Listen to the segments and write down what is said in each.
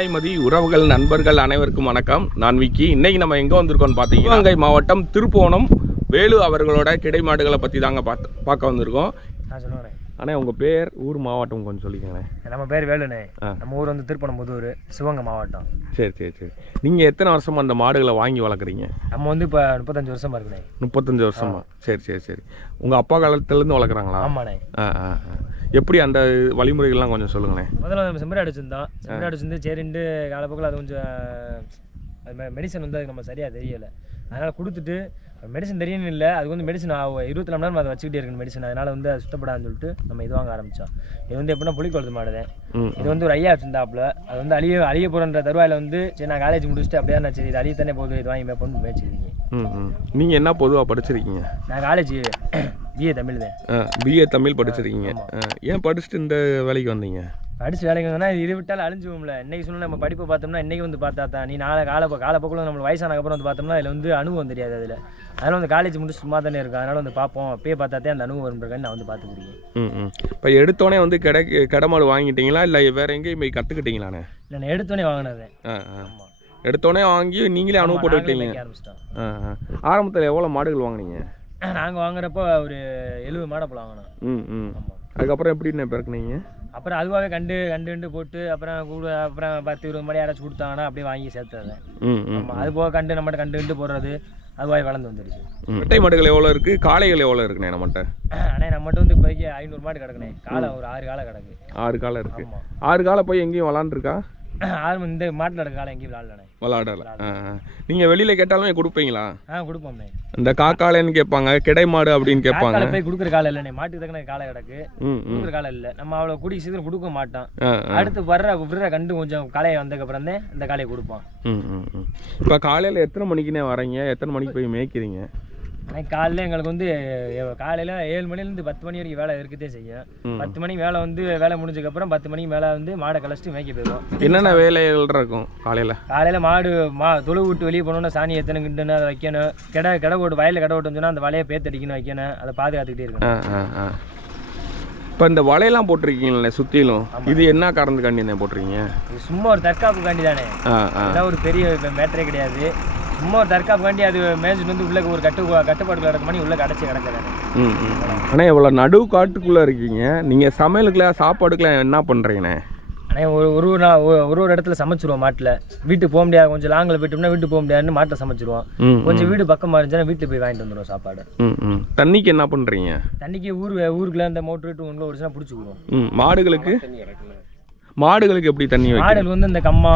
ஆலைமதி உறவுகள் நண்பர்கள் அனைவருக்கும் வணக்கம். நான் விக்கி. இன்னைக்கு நம்ம எங்கே வந்திருக்கோம்னு பார்த்தீங்கன்னா சிவகங்கை மாவட்டம் திருப்போணம் வேலு அவர்களோட கிடை மாடுகளை பற்றி தாங்க பார்த்து பார்க்க வந்திருக்கோம். அண்ணே உங்கள் பேர் ஊர் மாவட்டம் கொஞ்சம் சொல்லிக்கங்கண்ணே நம்ம பேர் வேலுண்ணே. நம்ம ஊர் வந்து திருப்பனம்புதூர் சிவகங்கை மாவட்டம். சரி சரி சரி. நீங்கள் எத்தனை வருஷமா அந்த மாடுகளை வாங்கி வளர்க்குறீங்க? நம்ம வந்து இப்போ முப்பத்தஞ்சு வருஷமா இருக்குண்ணே. முப்பத்தஞ்சு வருஷமா? சரி சரி சரி. உங்கள் அப்பா காலத்துலேருந்து வளர்க்குறாங்களா? ஆமாண்ணே. ஆ ஆ ஆ. எப்படி அந்த வழிமுறைகள்லாம் கொஞ்சம் சொல்லுங்களேன். முதல்ல நம்ம செம்மறி அடிச்சிருந்தோம். செம்மறி அடிச்சிருந்து சரின்ட்டு காலப்போக்கில் அது கொஞ்சம் அது மெடிசன் வந்து அதுக்கு நம்ம சரியாக தெரியலை. அதனால் கொடுத்துட்டு மெடிசன் தெரியணும் இல்லை அது வந்து மெடிசன் இருபத்தி நாலு மணி நேரம் அதை வச்சுக்கிட்டே இருக்கணும் மெடிசன் அதனால் வந்து அது சுத்தப்படாதுன்னு சொல்லிட்டு நம்ம இது வாங்க ஆரம்பித்தோம் இது வந்து எப்படின்னா புளிக்குளத்து மாடுதேன். இது வந்து ஒரு ஐயா வச்சிருந்தாப்புல. அது வந்து அழிய அழிய போகிற தருவாயில் வந்து சரி நான் காலேஜ் முடிச்சுட்டு அப்படியே நான் சரி இது அழிய தானே போகுது இது வாங்கி மேப்போன்னு மேய்ச்சிருக்கீங்க ம் ம். நீங்கள் என்ன பொதுவாக படிச்சிருக்கீங்க? நான் காலேஜ் பிஏ தமிழ் தான் பிஏ தமிழ் படிச்சிருக்கீங்க. ஏன் படிச்சுட்டு இந்த வேலைக்கு வந்தீங்க? படிச்சு வேலைக்கு வந்தோம்னா இது விட்டாலும் அழிஞ்சுவோம்ல. இன்னைக்கு சொன்ன நம்ம படிப்பை பார்த்தோம்னா இன்னைக்கு வந்து பார்த்தா தான். நீ நாளை கால காலப்போக்கில் நம்ம வயசானக்கு அப்புறம் வந்து பார்த்தோம்னா அதில் வந்து அனுபவம் தெரியாது அதில். அதனால வந்து காலேஜ் முடிச்சு சும்மா தானே இருக்கும். அதனால வந்து பார்ப்போம். அப்பயே பார்த்தாத்தே அந்த அனுபவம் வரும்ன்றக்காண்டி நான் வந்து பார்த்துக்கிறேன். இப்போ எடுத்தோடனே வந்து கிடை கடமாடு வாங்கிட்டீங்களா? இல்லை வேற எங்கேயும் போய் கற்றுக்கிட்டீங்களாண்ணே இல்லை நான் எடுத்தோடனே வாங்கினது. ஆ ஆ. ஆமாம் எடுத்தோடனே வாங்கி நீங்களே ஆரம்பிச்சிட்டோம். ஆ ஆ. ஆரம்பத்தில் எவ்வளோ மாடுகள் வாங்குனீங்க? நாங்கள் வாங்குறப்போ ஒரு எழுபது மாடப்பழம் வாங்கினோம். ம் ம். அதுக்கப்புறம் எப்படிண்ணே பிறக்குனீங்க அப்புறம் அதுவாகவே கண்டு கண்டு கண்டு போட்டு அப்புறம் கூட அப்புறம் பத்து இருபது மணி யாராச்சும் கொடுத்தாங்கன்னா அப்படியே வாங்கி ஆமாம் அது போக கண்டு நம்மகிட்ட கண்டு கண்டு போடுறது அதுவாகவே வளர்ந்து வந்துருச்சு. ம். வெட்டை மாடுகள் எவ்வளோ இருக்குது காளைகள் எவ்வளோ இருக்குண்ணே நம்மகிட்ட? அண்ணே நம்மகிட்ட வந்து இப்போதைக்கு ஐநூறு மாடு கிடக்குண்ணே. காலை ஒரு ஆறு காலை கிடக்கு. ஆறு காலை இருக்குது ஆறு காலை போய் எங்கேயும் விளாண்டுருக்கா மணி இந்த மாட்டில் கிடக்க காலை எங்கேயும் விளாட்லண்ணே விளாடல நீங்கள் வெளியில் கேட்டாலுமே கொடுப்பீங்களா? ஆ கொடுப்போம்ண்ணே இந்த காக்காலேன்னு கேட்பாங்க கிடை மாடு அப்படின்னு கேட்பாங்க. போய் கொடுக்குற காலை இல்லைண்ணே மாட்டுக்கு தக்கன காலை கிடக்கு. கொடுக்குற காலை இல்லை. நம்ம அவ்வளோ கூடி சீக்கிரம் கொடுக்க மாட்டோம். அடுத்து வர்ற விடுற கண்டு கொஞ்சம் காலையை வந்ததுக்கப்புறம் தான் இந்த காலையை கொடுப்போம். இப்போ காலையில் எத்தனை மணிக்குண்ணே வரீங்க? எத்தனை மணிக்கு போய் மேய்க்கிறீங்க? காலையில் எங்களுக்கு வந்து காலையில் ஏழு மணிலேருந்து பத்து மணி வரைக்கும் வேலை இருக்கதே செய்யும். பத்து மணிக்கு வேலை வந்து வேலை முடிஞ்சதுக்கப்புறம் பத்து மணிக்கு மேலே வந்து மாடை கழிச்சிட்டு மேய்க்க போயிடுவோம். என்னென்ன வேலைகள் இருக்கும் காலையில்? காலையில் மாடு மா தொழு விட்டு வெளியே போனோம்னா சாணி எத்தனை கிண்டுன்னு அதை வைக்கணும். கிட கிட ஓட்டு வயலில் கிட ஓட்டுன்னு சொன்னால் அந்த வலையை பேத்தடிக்கணும் வைக்கணும். அதை பாதுகாத்துக்கிட்டே இருக்கணும். இப்போ இந்த வலையெல்லாம் போட்டிருக்கீங்களே சுற்றிலும் இது என்ன காரணத்துக்காண்டி போட்டிருக்கீங்க? சும்மா ஒரு தற்காப்பு காண்டி தானே ஒரு பெரிய மேட்டரே கிடையாது. சும்மா ஒரு தற்காப்பு காண்டி அது மேய்ச்சிட்டு வந்து உள்ள ஒரு கட்டு கட்டுப்பாடுகள் நடக்க பண்ணி உள்ள கடைச்சி கிடக்குறாரு அண்ணா இவ்வளோ நடுவு காட்டுக்குள்ளே இருக்கீங்க. நீங்கள் சமையலுக்குலாம் சாப்பாடுக்குலாம் என்ன பண்ணுறீங்கண்ணே ஆனால் ஒரு ஒரு நாள் ஒரு ஒரு ஒரு இடத்துல சமைச்சிருவோம் மாட்டில். வீட்டுக்கு போக முடியாது கொஞ்சம் லாங்கில் போயிட்டோம்னா வீட்டுக்கு போக முடியாதுன்னு மாட்டில் சமைச்சிருவோம். கொஞ்சம் வீடு பக்கமாக இருந்துச்சுன்னா வீட்டுக்கு போய் வாங்கிட்டு வந்துடுவோம் சாப்பாடு. ம் ம். தண்ணிக்கு என்ன பண்ணுறீங்க தண்ணிக்கு ஊர் ஊருக்குள்ள இந்த மோட்டர் விட்டு ஒன்று ஒடிச்சுனா பிடிச்சிக்குவோம். ம் மாடுகளுக்கு? மாடுகளுக்கு எப்படி தண்ணி மாடுகள் வந்து இந்த கம்மா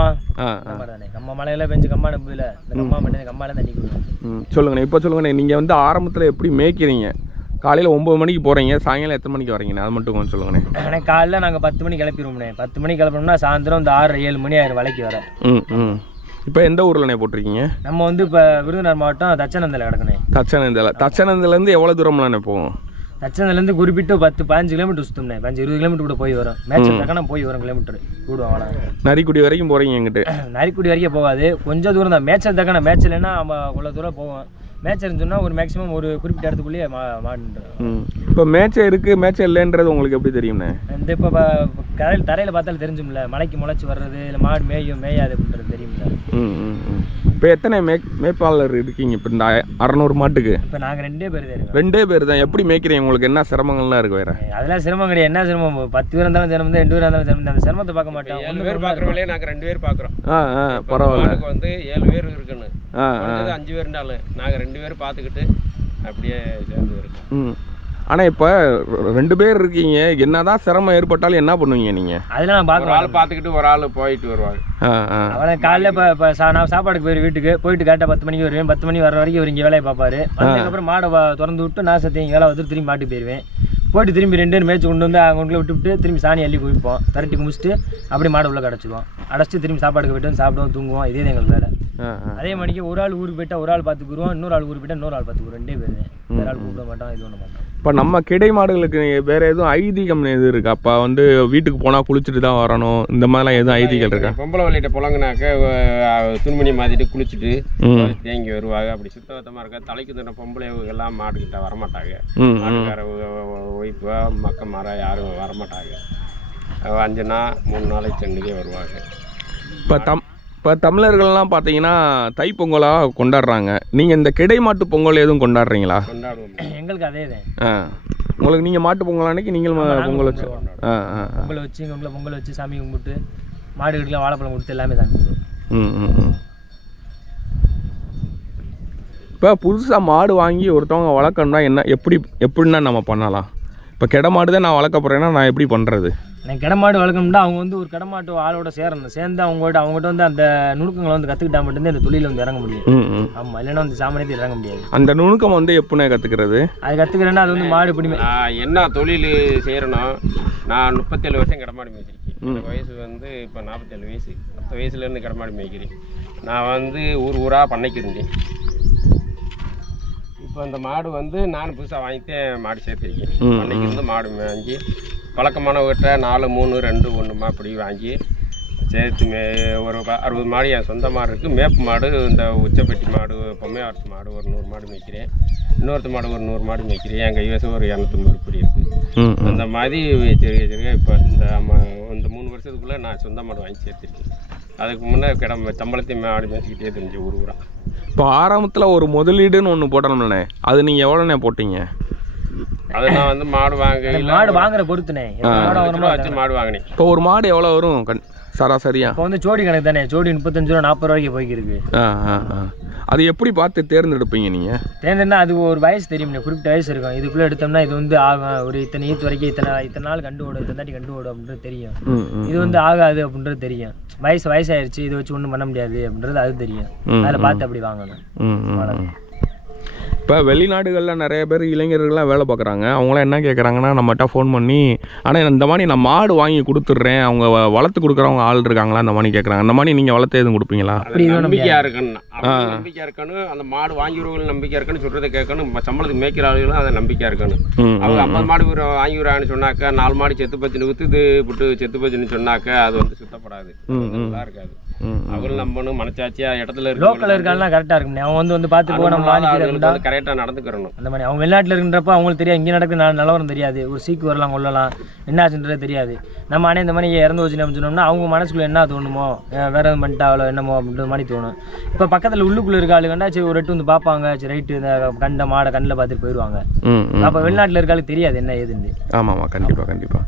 கம்மா மலையில பெஞ்சு கம்மா இந்த கம்மா மட்டும் கம்மால தண்ணி குடிக்கும் சொல்லுங்கண்ணே. இப்போ சொல்லுங்கண்ணே. நீங்கள் வந்து ஆரம்பத்தில் எப்படி மேய்க்கிறீங்க? காலையில் ஒம்பது மணிக்கு போகிறீங்க சாயங்காலம் எத்தனை மணிக்கு வரீங்கண்ணே? அது மட்டும் கொஞ்சம் சொல்லுங்கண்ணே. ஆனால் காலைல நாங்கள் பத்து மணிக்கு கிளப்பிடுவோம்ண்ணே பத்து மணிக்கு கிளப்பினோம்னா சாயந்தரம் இந்த ஆறு ஏழு மணி ஆயிரம் வலைக்கு வர. ம் ம். இப்போ எந்த ஊர்லண்ணே போட்டிருக்கீங்க? நம்ம வந்து இப்போ விருதுநகர் மாவட்டம் தச்சநந்தில் கிடக்குண்ணே. தச்சனந்தில். தச்சனந்திலேருந்து எவ்வளோ தூரம்லாண்ணே போகும் தச்சநந்திலேருந்து குறிப்பிட்டு பத்து பதினஞ்சு கிலோமீட்டர் சுத்தம்ண்ணே. பதினஞ்சு இருபது கிலோமீட்டர் கூட போய் வரும். மேட்ச் தக்கன போய் வரும் கிலோமீட்டர் கூடுவோம் அவ்வளோ நரிக்குடி வரைக்கும் போகிறீங்க எங்கிட்ட? நரிக்குடி வரைக்கும் போகாது. கொஞ்சம் தூரம் தான். மேய்ச்சல் தக்கன மேய்ச்சல்னா நம்ம அவ்வளோ தூரம் போவோம். மேய்ச்சல்னு சொன்னால் ஒரு மேக்ஸிமம் ஒரு குறிப்பிட்ட இடத்துக்குள்ளேயே மா மாடுன்றோம் ம். இப்போ மேட்சே இருக்குது மேட்சே இல்லைன்றது உங்களுக்கு எப்படி தெரியும்ண்ணே இந்த இப்போ கரையில் தரையில் பார்த்தாலும் தெரிஞ்சும்ல மலைக்கு முளைச்சி வர்றது இல்லை மாடு மேயும் மேயாது அப்படின்றது தெரியும்ல இப்போ எத்தனை மே மேய்ப்பாளர் இருக்கீங்க? இப்போ இந்த அறநூறு மாட்டுக்கு. இப்போ நாங்கள் ரெண்டே பேர் தான் ரெண்டே பேர் தான். எப்படி மேய்க்கிறீங்க? உங்களுக்கு என்ன சிரமங்கள்லாம் இருக்கு வேற? அதெல்லாம் சிரமம் கிடையாது. என்ன சிரமம்? பத்து பேர் இருந்தாலும் சிரமம் தான் ரெண்டு பேர் இருந்தாலும் சிரமம் தான். அந்த சிரமத்தை பார்க்க மாட்டோம். ஏழு ஒன்று பேர் பார்க்குற வேலையை நாங்கள் ரெண்டு பேர் பார்க்குறோம். ஆ ஆ பரவாயில்ல. மாட்டுக்கு வந்து ஏழு பேர் இருக்குன்னு. அஞ்சு பேர்னாலும் நாங்கள் ரெண்டு பேர் பார்த்துக்கிட்டு அப்படியே சேர்ந்து இருக்கோம். ம். ஆனால் இப்போ ரெண்டு பேர் இருக்கீங்க. என்னதான் சிரமம் ஏற்பட்டாலும் என்ன பண்ணுவீங்க நீங்கள் அதெல்லாம் நான் ஒரு பார்க்க ஆள் பார்த்துக்கிட்டு ஒரு ஆள் போயிட்டு வருவாங்க. அவளை காலைல இப்போ இப்போ சா நான் சாப்பாடுக்கு போய் வீட்டுக்கு. போயிட்டு கரெக்டாக பத்து மணிக்கு வருவேன். பத்து மணி வர வரைக்கும் இவர் இங்கே வேலையை பார்ப்பாரு. வந்ததுக்கப்புறம் மாடை வ- திறந்து விட்டு நான் சத்தி இங்கே வேலை வந்துட்டு திரும்பி மாட்டு போயிடுவேன் போயிட்டு திரும்பி ரெண்டு மேய்ச்சி கொண்டு வந்து அவங்க கொண்டு விட்டு விட்டு திரும்பி சாணி அள்ளி குவிப்போம். தரட்டி குமிச்சிட்டு அப்படி மாடு உள்ள கிடச்சிடுவோம். அடைச்சிட்டு திரும்பி சாப்பாடுக்கு போயிட்டு வந்து சாப்பிடுவோம் தூங்குவோம். இதே தான் எங்களுக்கு வேலை. அதே மணிக்கு ஒரு ஆள் ஊருக்கு போயிட்டா ஒரு ஆள் பார்த்துக்குருவோம் இன்னொரு ஆள் ஊருக்கு போயிட்டா இன்னொரு ஆள் பார்த்துக்குருவோம். ரெண்டே பேர். வேற ஆள் கூப்பிட மாட்டோம் இது பண்ண மாட்டோம். இப்போ நம்ம கிடை மாடுகளுக்கு வேற எதுவும் ஐதீகம் எதுவும் இருக்கா? அப்போ வந்து வீட்டுக்கு போனால் குளிச்சுட்டு தான் வரணும். இந்த மாதிரிலாம் எதுவும் ஐதீகம் இருக்கா? பொம்பளை வழியிட்ட புழங்கினாக்க துணிமணி மாற்றிட்டு குளிச்சுட்டு தேங்கி வருவாங்க. அப்படி சுத்தபத்தமாக இருக்க தலைக்கு தண்ண பொம்பளை எல்லாம் மாட்டுக்கிட்ட வரமாட்டாங்க. மாட்டுக்கார ஒய்ஃபா மக்க மரம் யாரும் வரமாட்டாங்க. அஞ்சு நாள் மூணு நாளைக்கு சென்னைக்கே வருவாங்க. இப்போ தம் இப்போ தமிழர்கள்லாம் பார்த்தீங்கன்னா தைப்பொங்கலாக கொண்டாடுறாங்க. நீங்கள் இந்த கிடை மாட்டு பொங்கல் எதுவும் கொண்டாடுறீங்களா? கொண்டாடுவோம். எங்களுக்கு அதே தான் ஆ. உங்களுக்கு நீங்கள் மாட்டு பொங்கல் அன்னைக்கு நீங்களும் பொங்கல் வச்சு. ஆ ஆ. பொங்கல் வச்சு வீட்டில் பொங்கல் வச்சு சாமி கும்பிட்டு மாடு கட்டிலாம் வாழைப்பழம் கொடுத்து எல்லாமே ம் ம் ம். இப்போ புதுசாக மாடு வாங்கி ஒருத்தவங்க வளர்க்கணும்னா என்ன எப்படி எப்படின்னா நம்ம பண்ணலாம்? இப்போ கெடை மாடு தான் நான் வளர்க்க போகிறேன்னா நான் எப்படி பண்ணுறது எனக்கு கிடமாடு வளர்க்கணும்னா அவங்க வந்து ஒரு கிடமாட்டு ஆளோட சேரணும். சேர்ந்து அவங்கள்ட்ட அவங்ககிட்ட வந்து அந்த நுணுக்கங்களை வந்து கற்றுக்கிட்டா மட்டும்தான் இந்த தொழிலில் வந்து இறங்க முடியும். ஆமாம் இல்லைன்னா வந்து சாமானியத்தில் இறங்க முடியாது. அந்த நுணுக்கம் வந்து எப்படிண்ணே கற்றுக்கிறது அது கற்றுக்கிறேன்னா அது வந்து மாடு நான் என்ன தொழில் செய்கிறனோ நான் முப்பத்தேழு வருஷம் கடமாடி மேய்ச்சிருக்கேன். எனக்கு வயசு வந்து இப்போ நாற்பத்தேழு வயசு. பத்து வயசுலேருந்து கடமாடி மேய்க்கிறேன். நான் வந்து ஊர் ஊராக பண்ணைக்கு இருந்தேன். இப்போ அந்த மாடு வந்து நான் புதுசாக வாங்கிட்டேன் மாடு சேர்த்துருக்கேன் பண்ணைக்கு இருந்து மாடு வாங்கி வழக்கமானவர்கிட்ட நாலு மூணு ரெண்டு ஒன்றுமா அப்படி வாங்கி சேர்த்து மே ஒரு அறுபது மாடு என் சொந்த மாடு இருக்குது மேப்பு மாடு இந்த உச்சப்பட்டி மாடு பொம்மையார்த்து மாடு ஒரு நூறு மாடு மேய்க்கிறேன். இன்னொருத்த மாடு ஒரு நூறு மாடு மேய்க்கிறேன். என் கைவசம் ஒரு இரநூத்தம்பது இப்படி இருக்குது அந்த மாதிரி வச்சிருக்க வச்சிருக்கேன் இப்போ இந்த ம- இந்த மூணு வருஷத்துக்குள்ளே நான் சொந்த மாடு வாங்கி சேர்த்துருக்கேன். அதுக்கு முன்னே கிடம் சம்பளத்தையும் மாடு மேய்ச்சிக்கிட்டே தெரிஞ்சு ஊர் ஊரா இப்போ ஆரம்பத்தில் ஒரு முதலீடுன்னு ஒன்று போடணும்லண்ணே அது நீங்கள் எவ்வளோண்ணே போட்டீங்க? அது நான் வந்து மாடு வாங்க மாடு வாங்குற பொறுத்துனே எத்தனை மாடு வாங்குறோமோ வச்சு மாடு வாங்கினேன். இப்போ ஒரு மாடு எவ்வளோ வரும்? கண் சராசரியா? இப்போ வந்து ஜோடி கணக்கு தானே? ஜோடி முப்பத்தஞ்சு ரூபா நாற்பது ரூபாய்க்கு போய்க்கிருக்கு. அது எப்படி பார்த்து தேர்ந்தெடுப்பீங்க நீங்கள் தேர்ந்தா அது ஒரு வயசு தெரியும் குறிப்பிட்ட வயசு இருக்கும். இதுக்குள்ளே எடுத்தோம்னா இது வந்து ஆகும் ஒரு இத்தனை ஈத்து வரைக்கும் இத்தனை இத்தனை நாள் கண்டு ஓடும் இத்தனை தாட்டி கண்டு ஓடும் அப்படின்றது தெரியும். இது வந்து ஆகாது அப்படின்றது தெரியும். வயசு வயசாயிருச்சு இதை வச்சு ஒன்றும் பண்ண முடியாது அப்படின்றது அது தெரியும். அதில் பார்த்து அப்படி வாங்கணும். இப்போ வெளிநாடுகளில் நிறைய பேர் இளைஞர்கள்லாம் வேலை பார்க்குறாங்க. அவங்களாம் என்ன கேட்குறாங்கன்னா நம்மகிட்ட ஃபோன் பண்ணி ஆனால் இந்த மாதிரி நான் மாடு வாங்கி கொடுத்துட்றேன். அவங்க வ- வளர்த்து கொடுக்குறவங்க ஆள் இருக்காங்களா? அந்த மாதிரி கேட்குறாங்க அந்த மாதிரி நீங்கள் வளர்த்து எதுவும் கொடுப்பீங்களா? அப்படி அது இது நம்பிக்கையா இருக்கணும். அப்படி நம்பிக்கையா இருக்கணும். அந்த மாடு வாங்கிடுறவங்களும் நம்பிக்கையா இருக்கணும். சொல்றதை கேட்கணும். சம்பளத்துக்கு மேய்க்கிற ஆளுகளும் அதை நம்பிக்கையா இருக்கணும். அவங்க ஐம்பது மாடு ஒரு வாங்கி விடுறாங்கன்னு சொன்னாக்கா நாலு மாடு செத்து பச்சுன்னு வித்துது விட்டு செத்து பச்சுன்னு சொன்னாக்கா அது வந்து சுத்தப்படாது. நல்லா இருக்காது. அவங்களும் நம்பணும் மனச்சாட்சியா இடத்துல லோக்கல் இருக்காலாம் கரெக்டாக இருக்கும் அவங்க வந்து வந்து பார்த்து போக நம்ம கரெக்டா நடந்துக்கிறணும். அந்த மாதிரி. அவங்க வெளிநாட்டில் இருக்கின்றப்ப அவங்களுக்கு தெரியாது இங்கே நடக்குது ந- நிலவரம் தெரியாது. ஒரு சீக்கு வரலாம் கொள்ளலாம் என்ன ஆச்சுன்றது தெரியாது. நம்ம ஆனால் இந்த மாதிரி இறந்து வச்சு நம்ம சொன்னோம்னா அவங்க மனசுக்குள்ள என்ன தோணுமோ வேற எதுவும் பண்ணிட்டாங்களோ என்னமோ அப்படின்ற மாதிரி தோணும். இப்போ பக்கத்தில் உள்ளுக்குள்ளே இருக்க ஆளுகண்டா சரி ஒரு எட்டு வந்து பார்ப்பாங்க சரி ரைட்டு இந்த கண்ட மாடை கண்ணில் பார்த்துட்டு போயிடுவாங்க அப்போ வெளிநாட்டில் இருக்காளுக்கு தெரியாது என்ன ஏதுன்னு. ஆமாம் ஆமாம் கண்டிப்பாக கண்டிப்பாக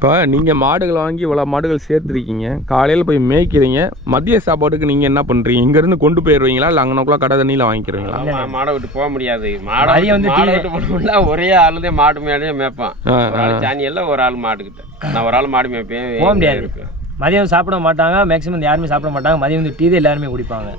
இப்போ நீங்கள் மாடுகள் வாங்கி இவ்வளோ மாடுகள் சேர்த்துருக்கீங்க. காலையில் போய் மேய்க்கிறீங்க. மதிய சாப்பாட்டுக்கு நீங்கள் என்ன பண்ணுறீங்க இங்கேருந்து கொண்டு போயிடுவீங்களா இல்லை அங்கனக்குள்ள கடை தண்ணியில் வாங்கிக்கிறீங்களா? மாடை விட்டு போக முடியாது. மாடை வந்து மாடை டீ- விட்டு போனோம்னா ஒரே ஆளுதே மாடு மேலே மேய்ப்பான். ஒரு ஆள் சாணியெல்லாம் ஒரு ஆள் மாடுக்கிட்ட. நான் ஒரு ஆள் மாடு மேய்ப்பேன் போக முடியாது. மதியம் சாப்பிட மாட்டாங்க மேக்ஸிமம் யாருமே சாப்பிட மாட்டாங்க. மதியம் வந்து டீ தான் எல்லாருமே குடிப்பாங்க.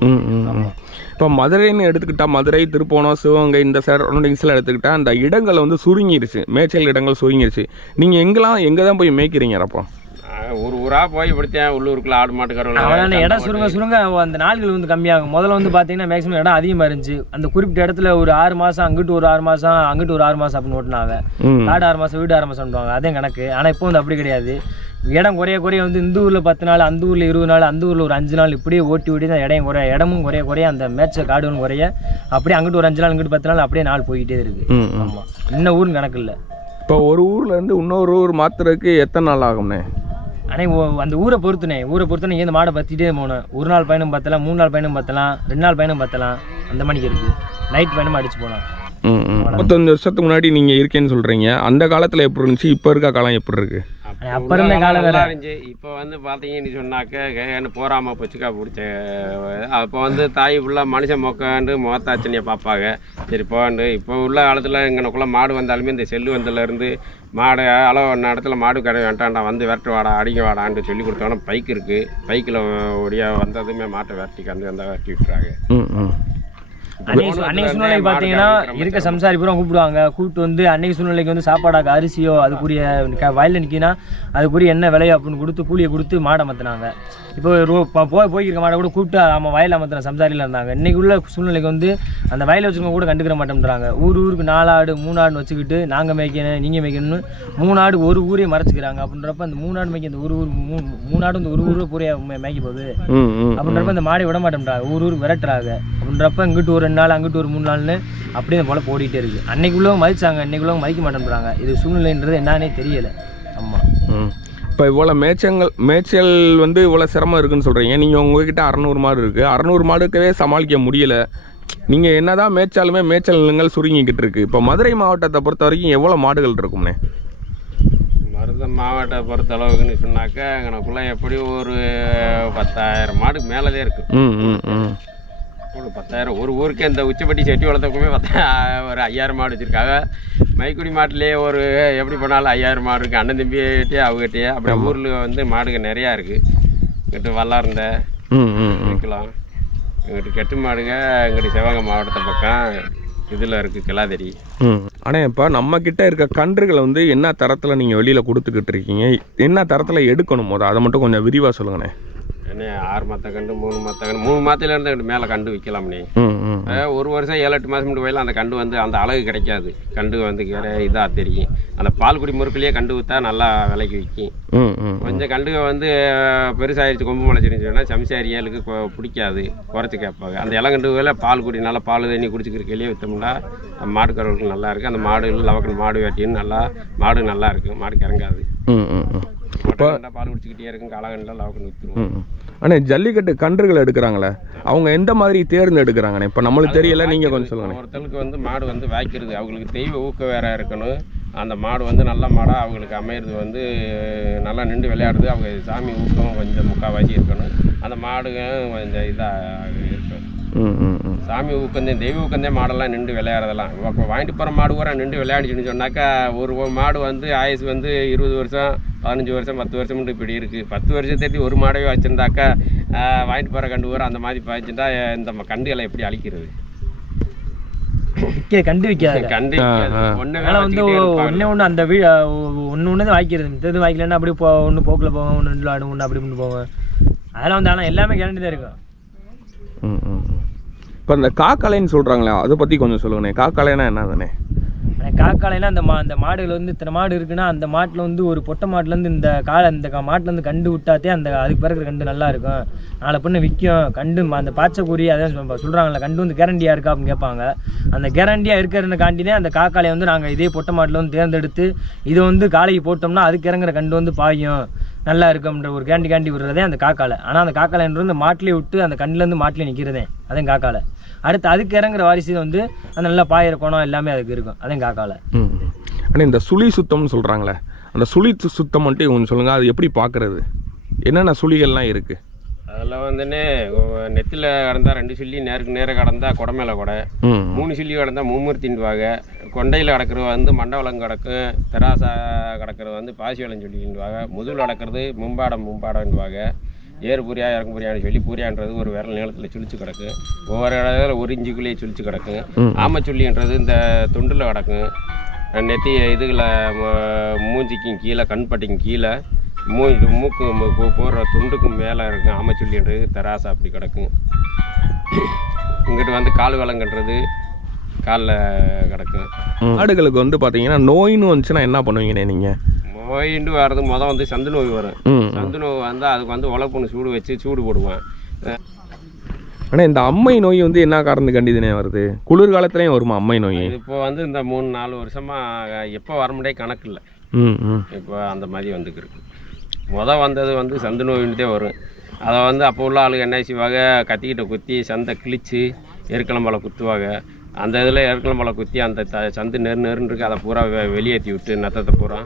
இப்போ மதுரைன்னு எடுத்துக்கிட்டால் மதுரை திருப்போணம் சிவகங்கை இந்த சரௌண்டிங்ஸில் எடுத்துக்கிட்டால் அந்த இடங்கள் வந்து சுருங்கிருச்சு. மேய்ச்சல் இடங்கள் சுருங்கிருச்சு. நீங்கள் எங்கெல்லாம் எங்கே தான் போய் மேய்க்கிறீங்க அப்போ ஒரு ஊரா போய் இப்படித்தான் உள்ளூருக்குள்ள ஆடு மாட்டுக்காரங்க அவ்வளோ இடம் சுருங்க சுருங்க அந்த நாள்கள் வந்து கம்மியாகும். முதல்ல வந்து பார்த்தீங்கன்னா மேக்ஸிமம் இடம் அதிகமாக இருந்துச்சு. அந்த குறிப்பிட்ட இடத்துல ஒரு ஆறு மாதம் அங்கிட்டு ஒரு ஆறு மாதம் அங்கிட்டு ஒரு ஆறு மாதம் அப்படின்னு ஓட்டினாங்க காடு ஆறு மாதம் வீடு ஆறு மாதம்ன்றாங்க அதே கணக்கு. ஆனால் இப்போ வந்து அப்படி கிடையாது. இடம் குறைய குறைய வந்து இந்த ஊரில் பத்து நாள் அந்த ஊரில் இருபது நாள் அந்த ஊரில் ஒரு அஞ்சு நாள் இப்படியே ஓட்டி ஓட்டி தான் இடம் குறைய இடமும் குறைய குறைய அந்த மேட்ச காடுகளும் குறைய அப்படியே அங்கிட்டு ஒரு அஞ்சு நாள் இங்கிட்டு பத்து நாள் அப்படியே நாள் போய்கிட்டே இருக்கு. ம் ம். ஆமாம் இன்னும் ஊரும் கணக்கு இல்லை. இப்போ ஒரு ஊர்ல இருந்து இன்னொரு ஊர் மாத்துறதுக்கு எத்தனை நாள் ஆகும்ண்ணே ஆனால் அந்த ஊரை பொறுத்துனே ஊரை பொறுத்து நீங்கள் இந்த மாடை பற்றிட்டே போகணும். ஒரு நாள் பயணம் பத்தலாம் மூணு நாள் பயணம் பத்தலாம் ரெண்டு நாள் பயணம் பத்தலாம் அந்த மணிக்கு இருக்குது நைட் பயணம் அடிச்சு போகலாம். முப்பத்தஞ்சு வருஷத்துக்கு முன்னாடி நீங்கள் இருக்கேன்னு சொல்கிறீங்க அந்த காலத்தில் எப்படி இருந்துச்சு? இப்போ இருக்க காலம் எப்படி இருக்கு? அப்ப இருந்த காலம் வேற. இருந்துச்சு. இப்போ வந்து பார்த்தீங்கன்னு சொன்னாக்க போறாம போச்சுக்கா பிடிச்ச அப்போ வந்து தாய் ஃபுல்லாக மனுஷன் மொக்காண்டு முகத்தாச்சனியை பார்ப்பாங்க சரி போண்டு இப்போ உள்ள காலத்தில் இங்கனக்குள்ள மாடு வந்தாலுமே இந்த செல்லு வந்ததுலேருந்து மாடு அளவு ஒன்று இடத்துல மாடு கடை வேண்டாண்டா வந்து விரட்டு வாடா அடிக்க வாடான்னு சொல்லி கொடுத்தோன்னா பைக் இருக்குது பைக்கில் ஒடியா வந்ததுமே மாட்டை விரட்டி கண்டு வந்தால் விரட்டி விட்டுறாங்க. ம் ம். அன்னைக்கு அன்னைக்கு சூழ்நிலைக்கு பார்த்தீங்கன்னா இருக்க சம்சாரி பூரா கூப்பிடுவாங்க. கூப்பிட்டு வந்து அன்னைக்கு சூழ்நிலைக்கு வந்து சாப்பாடாக்கு அரிசியோ அதுக்குரிய வயல்ல நிற்கினா அதுக்குரிய என்ன விலையோ அப்படின்னு கொடுத்து கூலியை கொடுத்து மாடை மத்தினாங்க. இப்போ ரோ போய் போய்க்கிற மாடை கூட கூப்பிட்டு ஆமாம் வயல் அமர்த்தின சம்சாரியில் இருந்தாங்க. இன்னைக்கு உள்ள சூழ்நிலைக்கு வந்து அந்த வயல் வச்சுருக்க கூட கண்டுக்கிற மாட்டேன்றாங்க. ஊர் ஊருக்கு நாலு ஆடு மூணு ஆடுன்னு வச்சுக்கிட்டு நாங்கள் மேய்க்கணும் நீங்கள் மேய்க்கணும்னு மூணு ஆடு ஒரு ஊரே மறைச்சிக்கிறாங்க. அப்படின்றப்ப அந்த மூணு ஆடு மேய்க்க இந்த ஒரு ஊர் மூணு ஆடு இந்த ஒரு ஊரே பூரா மேய்க்க போகுது. அப்படின்றப்ப இந்த மாடை விட மாட்டேன்றாங்க. ஊர் ஊருக்கு விரட்டுறாங்க. அப்படின்றப்ப இங்கிட்டு ஒரு ரெண்டு நாள் அங்கிட்டு ஒரு மூணு நாள்னு அப்படியே இந்த போல போடிட்டே இருக்கு. அன்னைக்கு உள்ளவங்க மதிச்சாங்க இன்னைக்கு உள்ளவங்க மதிக்க மாட்டேன்றாங்க. இது சூழ்நிலைன்றது என்னன்னே தெரியல. ஆமாம் ம். இப்போ இவ்வளோ மேய்ச்சங்கள் மேய்ச்சல் வந்து இவ்வளோ சிரமம் இருக்குன்னு சொல்கிறீங்க நீங்கள் உங்ககிட்ட அறநூறு மாடு இருக்குது அறநூறு மாடுக்கவே சமாளிக்க முடியல. நீங்கள் என்னதான் மேய்ச்சாலுமே மேய்ச்சல் நிலங்கள் சுருங்கிக்கிட்டு இருக்கு. இப்போ மதுரை மாவட்டத்தை பொறுத்த வரைக்கும் எவ்வளோ மாடுகள் இருக்கும்னே? மருத மாவட்டத்தை பொறுத்த அளவுக்குன்னு சொன்னாக்கா எனக்குள்ள எப்படி ஒரு பத்தாயிரம் மாடு மேலதே இருக்கு. ம் ம் ம். பத்தாயிரம். ஒரு ஊருக்கே இந்த உச்சப்பட்டி செட்டி வளர்த்தக்குமே பத்தா ஒரு ஐயாயிரம் மாடு வச்சுருக்காங்க. மைக்குடி மாட்டிலே ஒரு எப்படி பண்ணாலும் ஐயாயிரம் மாடு இருக்குது அண்ணன் தம்பிகிட்டே அவங்ககிட்டயே அப்படி ஊரில் வந்து மாடுங்க நிறையா இருக்குது இங்கிட்டு வல்லார்ந்த இருக்கலாம் எங்கிட்ட கெட்டு மாடுங்க எங்கிட்ட சிவகங்கை மாவட்டத்தை பக்கம் இதில் இருக்குது கிளாதெரி. ஆனால் இப்போ நம்ம கிட்ட இருக்க கன்றுகளை வந்து என்ன தரத்தில் நீங்கள் வெளியில் கொடுத்துக்கிட்டு இருக்கீங்க? என்ன தரத்தில் எடுக்கணும் போது அதை மட்டும் கொஞ்சம் விரிவாக சொல்லுங்கண்ணே. என்ன ஆறு மாத்த கண்டு மூணு மாத்த கண்டு மூணு மாத்திலேருந்து எங்கிட்ட மேலே கண்டு அஹ் ஒரு வருஷம் ஏழு எட்டு மாதம் முன்னாடி வயலில் அந்த கண்டு வந்து அந்த அழகு கிடைக்காது. கண்டு வந்து இதாக தெரியும். அந்த பால்குடி முறுக்குலேயே கண்டு விற்றா நல்லா விலைக்கு விற்கும் கொஞ்சம் கண்டுக வந்து அஹ், பெருசாயிருச்சு கொம்பு முளைச்சிருந்துச்சுன்னா சம்சாரியாளுக்கு கொ- பிடிக்காது குறைச்சி கேட்பாங்க. அந்த இளங்கண்டுகளை பால் குடி நல்லா பால் தண்ணி குடிச்சிக்கிற கிளியே விற்றோம்னா மாடுக்கறவர்களுக்கு நல்லா இருக்குது அந்த மாடு லவக்கன் மாடு வெட்டின்னு நல்லா மாடு நல்லா இருக்கும் மாடு கிறங்காது பால் குடிச்சிக்கிட்டே இருக்கும் காலகண்டில் லவக்கன் விற்றுருவோம் அண்ணே ஜல்லிக்கட்டு கன்றுகள் எடுக்கிறாங்களே அவங்க எந்த மாதிரி தேர்ந்தெடுக்கிறாங்கண்ணே இப்போ நம்மளுக்கு தெரியல நீங்கள் கொஞ்சம் சொல்லுங்கண்ணே. ஒருத்தருக்கு வந்து மாடு வந்து வாய்க்கிறது அவங்களுக்கு தெய்வ ஊக்கம் வேற இருக்கணும். அந்த மாடு வந்து நல்ல மாடாக அவங்களுக்கு அமையிறது வந்து நல்லா நின்று விளையாடுறது அவங்க சாமி ஊக்கம் கொஞ்சம் முக்கால்வாசி இருக்கணும். அந்த மாடுங்க கொஞ்சம் இதாக இருக்கும் ம் ம் ம். சாமி ஊக்கந்தே தெய்வ ஊக்கந்தே மாடெல்லாம் நின்று விளையாடுறதெல்லாம். இப்போ வாங்கிட்டு போகிற மாடு கூட நின்று விளையாடிச்சுன்னு சொன்னாக்கா ஒரு மாடு வந்து ஆயுசு வந்து இருபது வருஷம் பதினஞ்சு வருஷம் பத்து வருஷம் இப்படி இருக்குது பத்து வருஷத்துக்கு ஒரு மாடவே வச்சுருந்தாக்கா வாங்கிட்டு போகிற கண்டு ஊரம் அந்த மாதிரி பாய்ச்சுட்டா இந்த கண்டுகளை எப்படி அழிக்கிறது? கண்டு விற்காது கண்டு. ஒன்று வந்து ஒன்றே ஒன்று அந்த வீ ஒன்று ஒன்று தான் வாய்க்கிறது. மித்தது வாய்க்கலன்னா அப்படியே போ ஒன்று போக்கில் போவோம் ஒன்று ரெண்டு ஆடும் ஒன்று அப்படி கொண்டு போவோம். அதெல்லாம் வந்து ஆனால் எல்லாமே கேரண்டி தான் இருக்கும். ம் ம் இப்போ இந்த காக்கலைன்னு சொல்கிறாங்களே அதை பற்றி கொஞ்சம் சொல்லுங்கண்ணே. காக்கலைனா என்ன தானே காக்காலைனா அந்த மா அந்த மாடுகள் வந்து இத்தனை மாடு இருக்குன்னா அந்த மாட்டில் வந்து ஒரு பொட்டை மாட்டிலேருந்து இந்த காலை இந்த கா- கண்டு விட்டாத்தே அந்த அதுக்கு பிறகு கண்டு நல்லா இருக்கும். நாளை பொண்ணு விற்கும் கண்டு அந்த பாச்சக்குடி அதான் சொல்ல- சொல்கிறாங்கல்ல கண்டு வந்து கேரண்டியாக இருக்கா அப்படின்னு கேட்பாங்க. அந்த கேரண்டியாக இருக்கிறத காண்டினே அந்த காக்காலையை வந்து நாங்கள் இதே பொட்டை மாட்டில் வந்து தேர்ந்தெடுத்து இதை வந்து காலைக்கு போட்டோம்னா அதுக்கு இறங்குற கண்டு வந்து பாயும். நல்லா இருக்கும்ன்ற ஒரு கேண்டி கேண்டி விடுறதே அந்த காக்காலை. ஆனால் அந்த காக்காலைன்றது அந்த மாட்டிலே விட்டு அந்த கண்ணுலேருந்து மாட்டிலே நிற்கிறதே அதையும் காக்காலை. அடுத்து அதுக்கு இறங்குற வாரிசு வந்து அந்த நல்லா பாயிற குணம் எல்லாமே அதுக்கு இருக்கும் அதான் காக்காலை. ம் இந்த சுழி சுத்தம்னு சொல்கிறாங்களே அந்த சுழி சுத்தம் மட்டும் கொஞ்சம் சொல்லுங்கள் அது எப்படி பார்க்குறது என்னென்ன சுழிகள்லாம் இருக்குது அதில் வந்துன்னு நெத்தியில் கடந்தா ரெண்டு சில்லி நேருக்கு நேரம் கடந்தா குடமேல கொடை. ம். மூணு சில்லி கடந்தா மூமூர்த்தின்வாங்க கொண்டையில் கிடக்கிறது வந்து மண்டவளம் கிடக்கும் தெராசா கிடக்கிறது வந்து பாசி வளம் சொல்லிடுவாங்க முதுகில் கிடக்கிறது மும்பாடம் மும்பாடம்வாங்க ஏறு புரியா புரியான்னு சொல்லி புரியான்றது ஒரு விரல் நீளத்தில் சுழிச்சு கிடக்கு ஒவ்வொரு இடத்துல ஒரு இஞ்சுக்குள்ளேயே சுழிச்சு கிடக்கும். ம். ஆமச்சுள்ளின்றது இந்த துண்டில் கிடக்கும். நெத்தி இதுகளை மூஞ்சிக்கும் கீழே கண்பட்டிக்கும் கீழே மூ இது மூக்கு போடுற துண்டுக்கும் மேலே இருக்கும் ஆமச்சுள்ளின்றது தெராசா அப்படி கிடக்கும். இங்கிட்டு வந்து கால் விலங்குன்றது காலில் கிடக்கும். ஆடுகளுக்கு வந்து பார்த்தீங்கன்னா நோயின்னு வந்துச்சுன்னா என்ன பண்ணுவீங்கண்ணே நீங்கள் நோயின்னு வர்றது மொதல் வந்து சந்து நோய் வரும். சந்து நோய் வந்தால் அதுக்கு வந்து உழப்புன்னு சூடு வச்சு சூடு போடுவேன். ஆனால் இந்த அம்மை நோய் வந்து என்ன காரணத்து கண்டிதனே வருது? குளிர்காலத்துலேயும் வருமா அம்மை நோய்? இப்போ வந்து இந்த மூணு நாலு வருஷமாக எப்போ வரமுடியே கணக்கு இல்லை. ம் ம். இப்போ அந்த மாதிரி வந்துக்கிருக்கு. மொதல் வந்தது வந்து சந்து நோயின்ட்டே வரும். அதை வந்து அப்போ உள்ள ஆளுங்க என்ன செய்வாங்க? கத்திக்கிட்ட குத்தி சந்தை கிழிச்சு எருக்களம்பழம் குத்துவாங்க. அந்த இதில் எருக்களம்பழம் குத்தி அந்த த சந்து நெரு நெருன்னு இருக்கு. அதை பூரா வெ- வெளியேற்றி விட்டு நத்தத்தை பூரா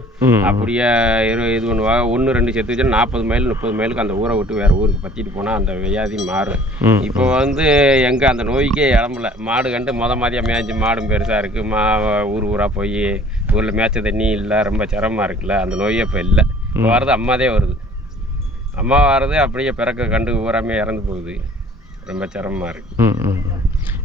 அப்படியே இரு இது பண்ணுவாங்க. ஒன்று ரெண்டு செத்து வச்சா நாற்பது மைல் முப்பது மைலுக்கு அந்த ஊரை விட்டு வேறு ஊருக்கு பற்றிட்டு போனால் அந்த வியாதி மாறும். இப்போ வந்து எங்கே அந்த நோய்க்கே இடமில்ல மாடு கண்டு மொத மாதிரியாக மேய்ஞ்சி மாடும் பெருசாக இருக்குது மா ஊர் ஊராக போய் ஊரில் மேய்ச்ச தண்ணி இல்லை ரொம்ப சிரமமாக இருக்குல்ல. அந்த நோயே இப்போ இல்லை. இப்போ வர்றது அம்மாதே வருது. அம்மா வர்றது அப்படியே பிறக்க கண்டு ஊராமே இறந்து போகுது. ரொம்ப சிரமமாக இருக்குது.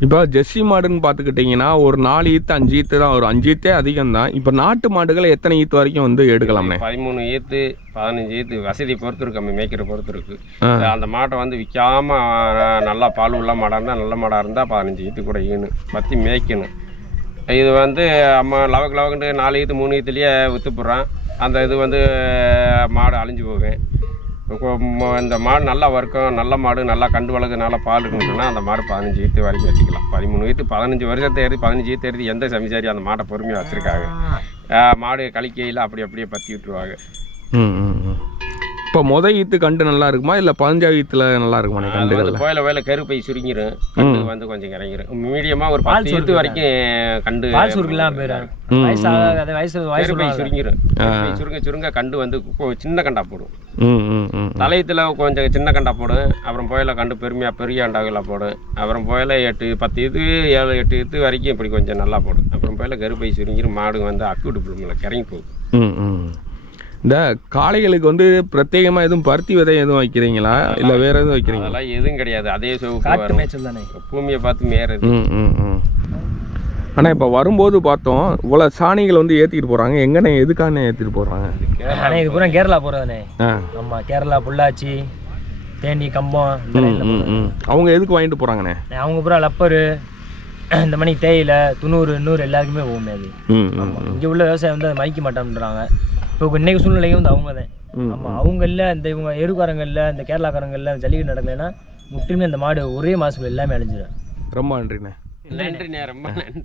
இப்போ ஜெர்சி மாடுன்னு பார்த்துக்கிட்டிங்கன்னா ஒரு நாலு ஈத்து அஞ்சு ஈத்து தான் வரும். அஞ்சு ஈத்தே அதிகம் தான். இப்போ நாட்டு மாடுகளை எத்தனை ஈத்து வரைக்கும் வந்து எடுக்கலாம்ண்ணே பதிமூணு ஈத்து பதினஞ்சு ஈத்து வசதி பொறுத்து இருக்கு நம்ம மேய்க்கிற பொறுத்து இருக்கு. அந்த மாட்டை வந்து விற்காம நல்லா பால் உள்ள மாடாக இருந்தால் நல்ல மாடாக இருந்தால் பதினஞ்சு ஈத்து கூட ஈணும். பற்றி மேய்க்கணும். இது வந்து அம்மா லவக்கு லவக்குண்டு நாலு ஈத்து மூணு ஈத்துலேயே விற்று போடுறான். அந்த இது வந்து மாடு அழிஞ்சு போகும் இந்த மாடு நல்லா வர்க்கம் நல்ல மாடு நல்லா கண்டு வளர்க்கு நல்லா பால் இருக்குன்னு சொன்னால் அந்த மாடு பதினஞ்சு ஈத்து வரைக்கும் வச்சுக்கலாம். பதிமூணு ஈத்து பதினஞ்சு வருஷத்தை ஏறி பதினஞ்சு ஈத்து ஏறி எந்த சமிசாரி அந்த மாட்டை பொறுமையாக வச்சுருக்காங்க? மாடு கழிக்கையில் அப்படி அப்படியே பற்றி விட்டுருவாங்க. ம் ம் ம். இப்போ முத ஈத்து கண்டு நல்லா இருக்குமா? இல்லை பதினஞ்சா ஈத்துல நல்லா இருக்குமா? வந்து கோயில வேலை கருப்பை சுருங்கிரும். கண்டு வந்து கொஞ்சம் இறங்கிரும். மீடியமா ஒரு பால் பத்து எழுத்து வரைக்கும் கண்டு பால் சுருக்கலாம் போயிடும் ம், வயசு வயசு சுருங்கிரும். சுருங்க சுருங்க கண்டு வந்து சின்ன கண்டா போடும். தலையத்தில் கொஞ்சம் சின்ன கண்டா போடும். அப்புறம் புயல கண்டு பெருமையாக பெரிய அண்டாவில் போடும். அப்புறம் புயல எட்டு பத்து இது ஏழு எட்டு இது வரைக்கும் இப்படி கொஞ்சம் நல்லா போடும். அப்புறம் புயல கருப்பை சுருங்கிரும். மாடு வந்து அக்குடு பிள்ளைங்கள கிறங்கி போகும். இந்த காளைகளுக்கு வந்து பிரத்யேகமாக எதுவும் பருத்தி விதை எதுவும் வைக்கிறீங்களா? இல்லை வேற எதுவும் வைக்கிறீங்களா? அதெல்லாம் எதுவும் கிடையாது. அதே காட்டு மேய்ச்சல் தானே? பூமியை பார்த்து மேறது ஆனால் இப்போ வரும்போது பார்த்தோம் இவ்வளோ சாணிகள் வந்து ஏற்றிட்டு போகிறாங்க எங்கண்ணே எதுக்கான ஏற்றிட்டு போகிறாங்க ஆனால் இது பூரா கேரளா போகிறதானே ஆ. ஆமாம் கேரளா பொள்ளாச்சி தேனி கம்பம் அவங்க எதுக்கு வாங்கிட்டு போகிறாங்கண்ணே அவங்க பூரா லப்பரு இந்த மணி தேயிலை துணூறு இன்னூறு எல்லாருக்குமே போகுமே அது. இங்கே உள்ள விவசாயம் வந்து அதை மதிக்க மாட்டோம்ன்றாங்க. இப்போ இன்னைக்கு சூழ்நிலையும் வந்து அவங்க தான். ஆமாம் அவங்க இல்லை இந்த இவங்க எருக்காரங்கள்ல இந்த கேரளாக்காரங்கள்ல ஜல்லிக்கட்டு நடக்கலைன்னா முற்றிலுமே இந்த மாடு ஒரே மாதம் எல்லாமே அழிஞ்சிடும் ரொம்ப நன்றிண்ணே. நன்றி நேரம் நன்றி.